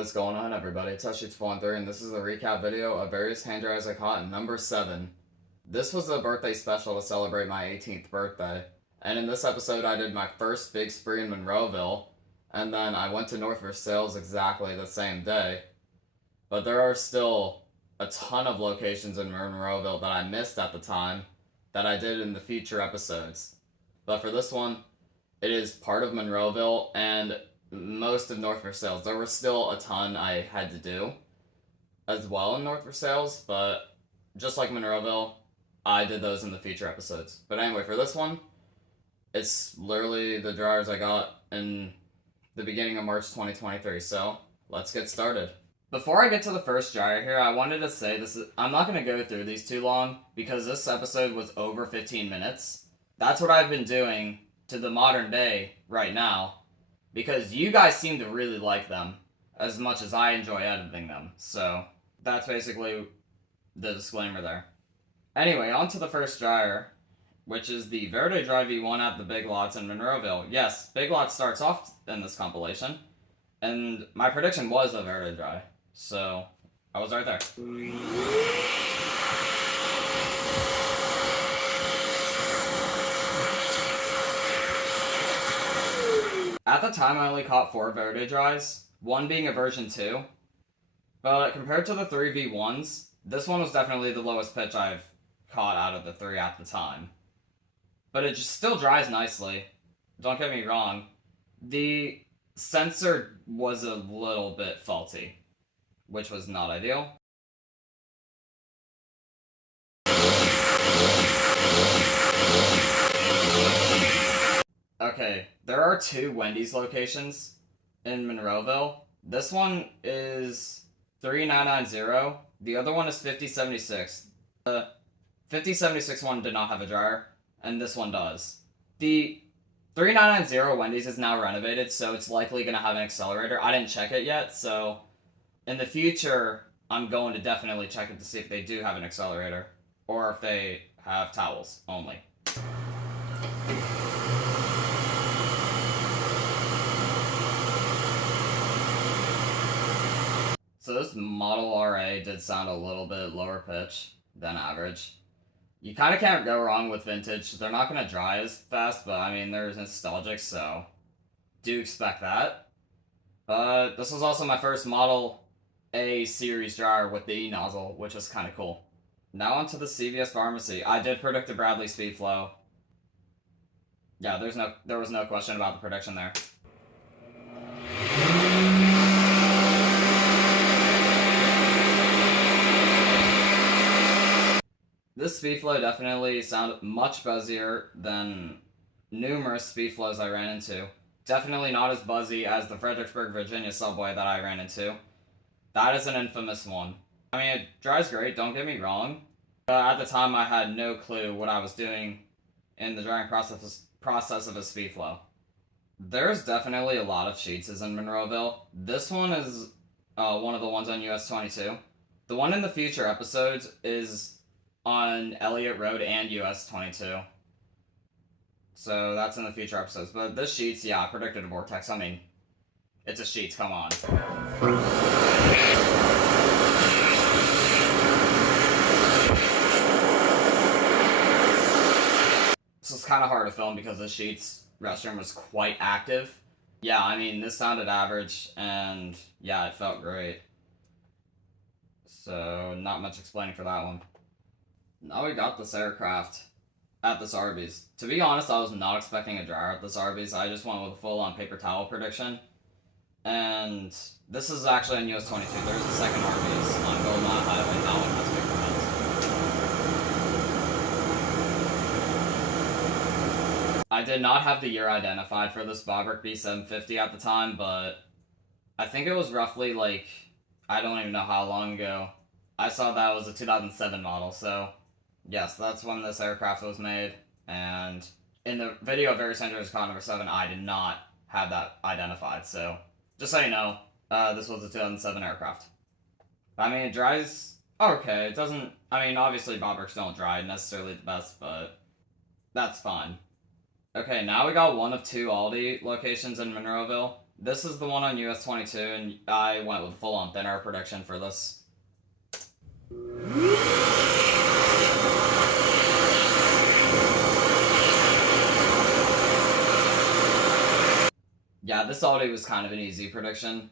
What is going on, everybody? It's Touchy213, and this is a recap video of various hand dryers I caught in number 7. This was a birthday special to celebrate my 18th birthday, and in this episode I did my first big spree in Monroeville, and then I went to North Versailles exactly the same day. But there are still a ton of locations in Monroeville that I missed at the time that I did in the future episodes. But for this one, it is part of Monroeville and most of North Versailles. There were still a ton I had to do as well in North Versailles, but just like Monroeville, I did those in the future episodes. But anyway, for this one, it's literally the dryers I got in the beginning of March 2023, so let's get started. Before I get to the first dryer here, I wanted to say I'm not going to go through these too long because this episode was over 15 minutes. That's what I've been doing to the modern day right now, because you guys seem to really like them as much as I enjoy editing them. So that's basically the disclaimer there. Anyway, on to the first dryer, which is the Verde Dry V1 at the Big Lots in Monroeville. Yes, Big Lots starts off in this compilation, and my prediction was a Verde Dry, so I was right there. At the time, I only caught 4 Verde Dries, one being a version 2, but compared to the 3 V1s, this one was definitely the lowest pitch I've caught out of the 3 at the time. But it just still dries nicely, don't get me wrong. The sensor was a little bit faulty, which was not ideal. Okay, there are 2 Wendy's locations in Monroeville. This one is 3990. The other one is 5076. The 5076 one did not have a dryer, and this one does. The 3990 Wendy's is now renovated, so it's likely going to have an accelerator. I didn't check it yet, so in the future, I'm going to definitely check it to see if they do have an accelerator, or if they have towels only. So this Model RA did sound a little bit lower pitch than average. You kind of can't go wrong with vintage. They're not going to dry as fast, but I mean, they're nostalgic, so do expect that. But this was also my first Model A series dryer with the E-nozzle, which was kind of cool. Now onto the CVS Pharmacy. I did predict the Bradley Speedflow. Yeah, there was no question about the prediction there. This Speedflow definitely sounded much buzzier than numerous Speedflows I ran into. Definitely not as buzzy as the Fredericksburg, Virginia subway that I ran into. That is an infamous one. I mean, it dries great, don't get me wrong, but at the time I had no clue what I was doing in the drying process of a Speedflow. There's definitely a lot of Sheetses in Monroeville. This one is one of the ones on US 22. The one in the future episodes is on Elliott Road and US 22. So that's in the future episodes. But this Sheets, yeah, I predicted a vortex. I mean, it's a Sheets, come on. This was kind of hard to film because the Sheets restroom was quite active. Yeah, I mean, this sounded average, and yeah, it felt great. So, not much explaining for that one. Now we got this aircraft at this Arby's. To be honest, I was not expecting a dryer at this Arby's. I just went with a full-on paper towel prediction. And this is actually on US 22. There's a second Arby's on Golden Mile Highway. That one has paper towels. I did not have the year identified for this Bobrick B750 at the time, but I think it was roughly like, I don't even know how long ago. I saw that was a 2007 model, so yes, that's when this aircraft was made, and in the video of Very Dangerous Con number 7, I did not have that identified, so just so you know, this was a 2007 aircraft. I mean, it dries okay. It doesn't, I mean, obviously Bobricks don't dry necessarily the best, but that's fine. Okay, now we got one of 2 Aldi locations in Monroeville. This is the one on US 22, and I went with full-on thin air prediction for this. Yeah, this Audi was kind of an easy prediction.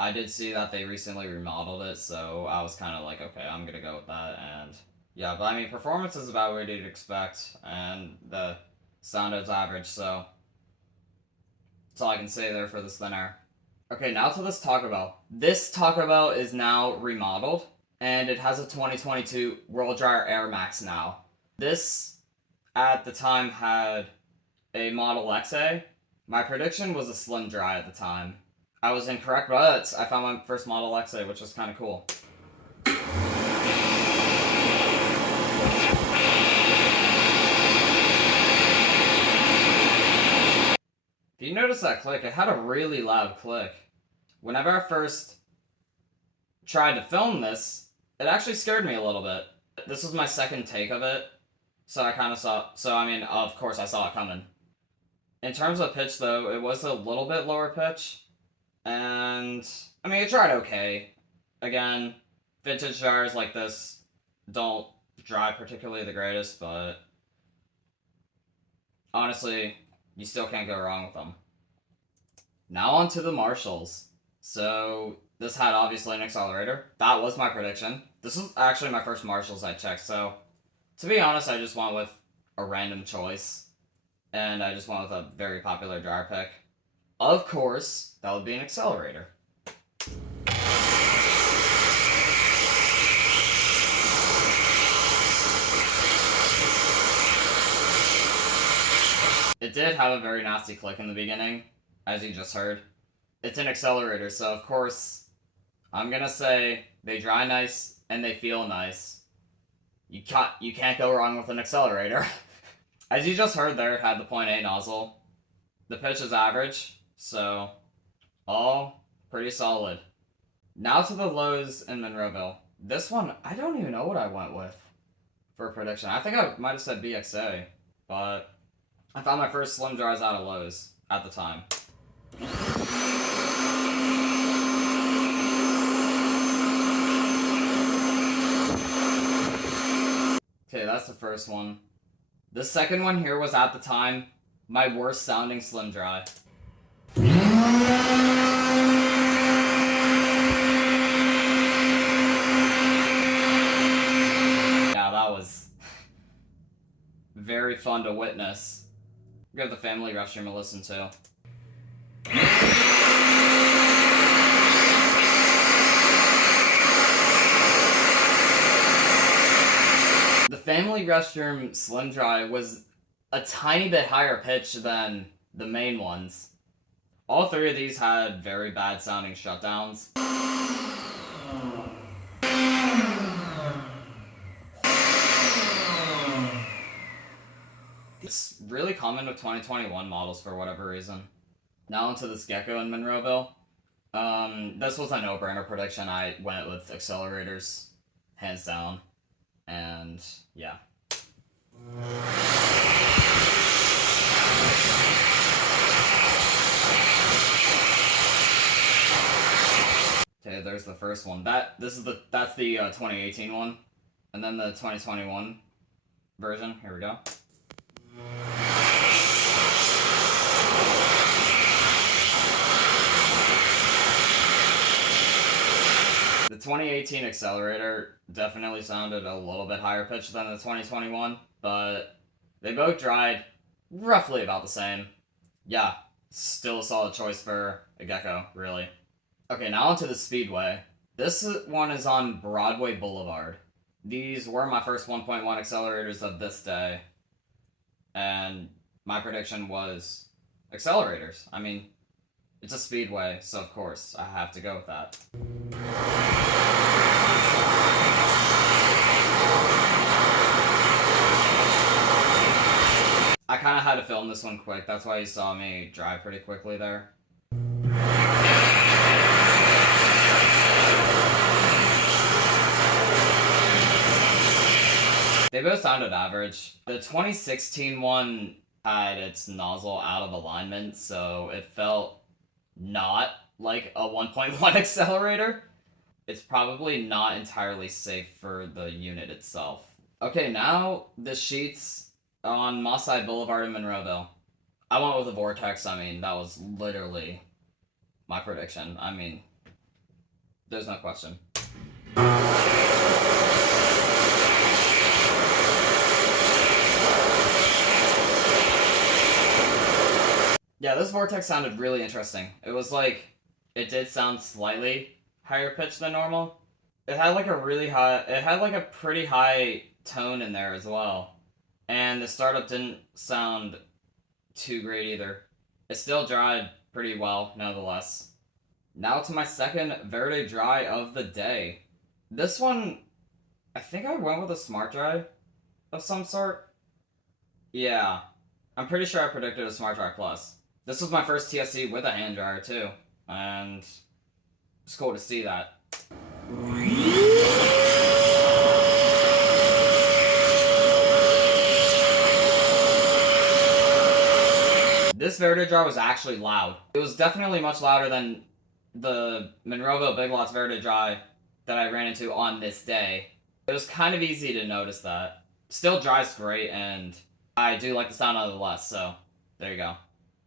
I did see that they recently remodeled it, so I was kind of like, okay, I'm gonna go with that, and yeah, but I mean, performance is about what you'd expect, and the sound is average, so that's all I can say there for this thin air. Okay, now to this Taco Bell. This Taco Bell is now remodeled, and it has a 2022 World Dryer Air Max now. This, at the time, had a Model XA. My prediction was a Slim Dry at the time. I was incorrect, but I found my first Model XA, which was kind of cool. If you notice that click, it had a really loud click. Whenever I first tried to film this, it actually scared me a little bit. This was my second take of it, so I kind of saw, of course I saw it coming. In terms of pitch though, it was a little bit lower pitch, and I mean, it tried okay. Again, vintage jars like this don't dry particularly the greatest, but honestly, you still can't go wrong with them. Now on to the Marshalls. So this had obviously an accelerator. That was my prediction. This was actually my first Marshalls I checked, so to be honest, I just went with a random choice. And I just went with a very popular jar pick. Of course, that would be an accelerator. It did have a very nasty click in the beginning, as you just heard. It's an accelerator, so of course, I'm gonna say they dry nice and they feel nice. You can't go wrong with an accelerator. As you just heard there, it had the .8 nozzle. The pitch is average, so all pretty solid. Now to the lows in Monroeville. This one, I don't even know what I went with for a prediction. I think I might have said BXA, but I found my first Slim Dries out of Lowe's at the time. Okay, that's the first one. The second one here was, at the time, my worst sounding Slim Dry. Yeah, that was very fun to witness. Give the family restroom a listen to. The family restroom Slim Dry was a tiny bit higher pitch than the main ones. All three of these had very bad sounding shutdowns. It's really common with 2021 models for whatever reason. Now into this Gecko in Monroeville. This was a no-brainer prediction. I went with accelerators, hands down. And yeah. Okay, there's the first one. That's the 2018 one, and then the 2021 version. Here we go. The 2018 accelerator definitely sounded a little bit higher pitched than the 2021, but they both dried roughly about the same. Yeah, still a solid choice for a Gecko, really. Okay, now onto the Speedway. This one is on Broadway Boulevard. These were my first 1.1 accelerators of this day, and my prediction was accelerators. I mean, it's a Speedway, so of course I have to go with that. I kind of had to film this one quick, that's why you saw me drive pretty quickly there. They both sounded average. The 2016 one had its nozzle out of alignment, so it felt not like a 1.1 accelerator. It's probably not entirely safe for the unit itself. Okay, now the sheets on Mosside Boulevard in Monroeville. I went with a Vortex. I mean, that was literally my prediction. I mean, there's no question. Yeah, this Vortex sounded really interesting. It was like, it did sound slightly higher pitched than normal. It had like a pretty high tone in there as well. And the startup didn't sound too great either. It still dried pretty well, nonetheless. Now to my second Verde Dry of the day. This one, I think I went with a smart dry of some sort. Yeah, I'm pretty sure I predicted a smart dry plus. This was my first TSC with a hand dryer too, and it's cool to see that. This Verde Dry was actually loud. It was definitely much louder than the Monroeville Big Lots Verde Dry that I ran into on this day. It was kind of easy to notice that. Still dries great, and I do like the sound nonetheless, so there you go.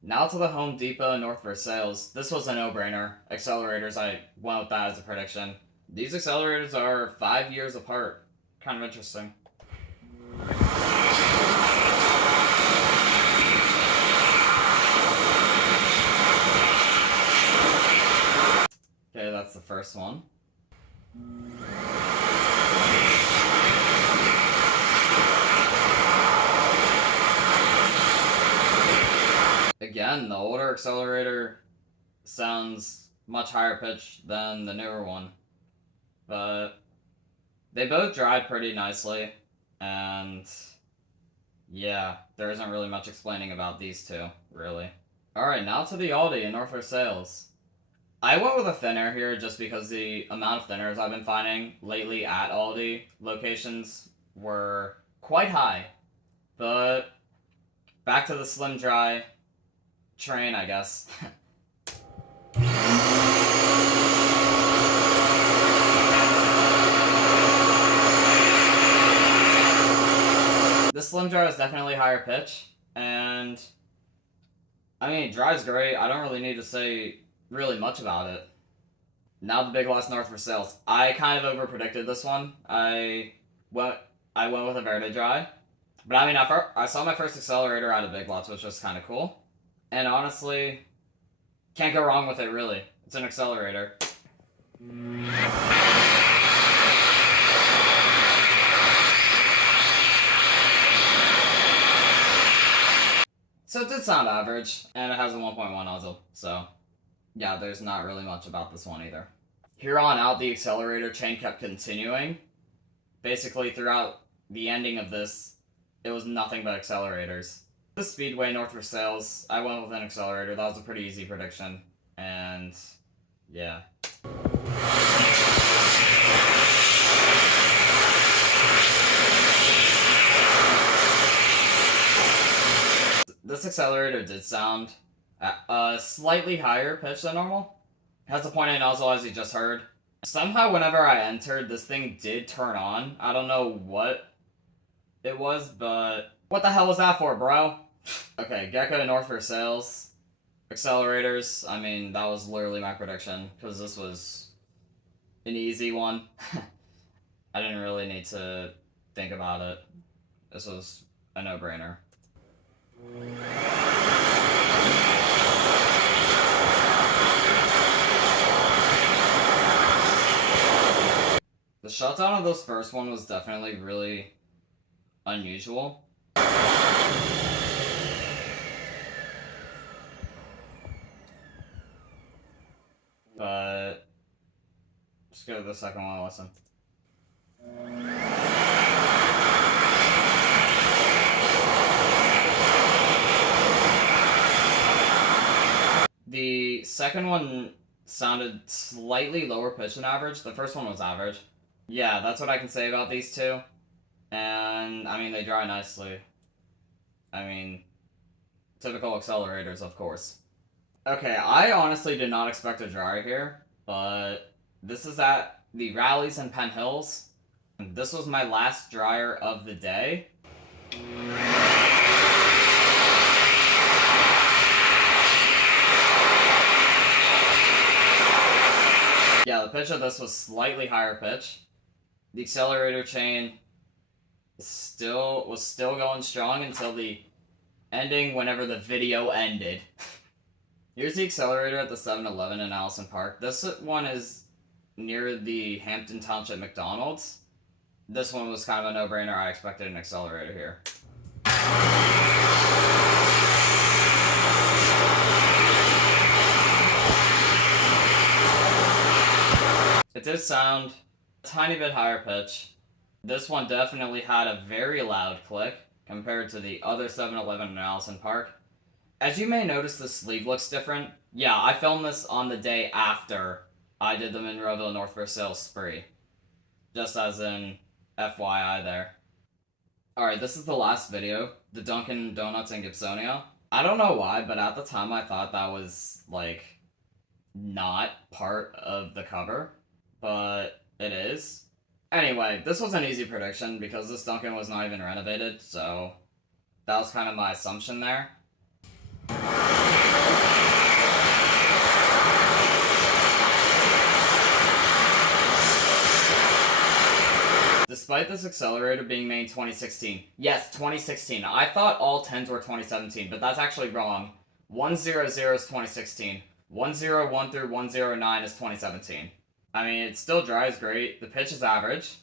Now to the Home Depot North Versailles. This was a no-brainer. Accelerators, I went with that as a prediction. These accelerators are 5 years apart. Kind of interesting. Okay, that's the first one. Again, the older accelerator sounds much higher pitched than the newer one. But they both drive pretty nicely, and yeah, there isn't really much explaining about these two, really. Alright, now to the Aldi in North Versailles. I went with a thin air here just because the amount of thin airs I've been finding lately at Aldi locations were quite high. But back to the Slim Dry train, I guess. The Slim Dry is definitely higher pitch, and I mean, it dries great. I don't really need to say really much about it. Now the Big Lots North Versailles. I kind of over predicted this one. went I went with a Verde Dry, but I mean, I saw my first accelerator out of Big Lots, which was kind of cool, and honestly, can't go wrong with it. Really, it's an accelerator. So it did sound average, and it has a 1.1 nozzle, so yeah, there's not really much about this one either. Here on out, the accelerator chain kept continuing. Basically, throughout the ending of this, it was nothing but accelerators. The Speedway North Versailles, I went with an accelerator. That was a pretty easy prediction, and yeah. This accelerator did sound at a slightly higher pitch than normal. It has a .8 nozzle, as you just heard. Somehow, whenever I entered, this thing did turn on. I don't know what it was, but what the hell was that for, bro? Okay, Gecko North Versailles. Accelerators, I mean, that was literally my prediction, because this was an easy one. I didn't really need to think about it. This was a no-brainer. The shutdown of this first one was definitely really unusual. But let's go to the second one and listen. The second one sounded slightly lower pitch than average. The first one was average. Yeah, that's what I can say about these two. And, I mean, they dry nicely. I mean, Typical accelerators, of course. Okay, I honestly did not expect a dryer here, but this is at the Rallies in Penn Hills. This was my last dryer of the day. Yeah, the pitch of this was slightly higher pitch. The accelerator chain was still going strong until the ending whenever the video ended. Here's the accelerator at the 7-Eleven in Allison Park. This one is near the Hampton Township McDonald's. This one was kind of a no-brainer. I expected an accelerator here. It did sound a tiny bit higher pitch. This one definitely had a very loud click compared to the other 7-Eleven in Allison Park. As you may notice, the sleeve looks different. Yeah, I filmed this on the day after I did the Monroeville North Versailles spree. Just as an FYI there. Alright, this is the last video. The Dunkin' Donuts in Gibsonia. I don't know why, but at the time I thought that was, like, not part of the cover. But it is. Anyway, this was an easy prediction because this Dunkin' was not even renovated, so that was kind of my assumption there. Despite this accelerator being made in 2016, yes, 2016. I thought all 10s were 2017, but that's actually wrong. 100 is 2016. 101 through 109 is 2017. I mean, it still dries great. The pitch is average.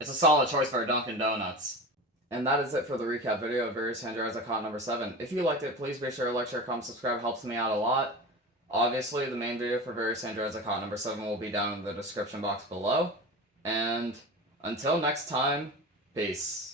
It's a solid choice for a Dunkin' Donuts. And that is it for the recap video of various hand dryers I caught number 7. If you liked it, please be sure to like, share, comment, subscribe. Helps me out a lot. Obviously, the main video for various hand dryers I caught number 7 will be down in the description box below. And until next time, peace.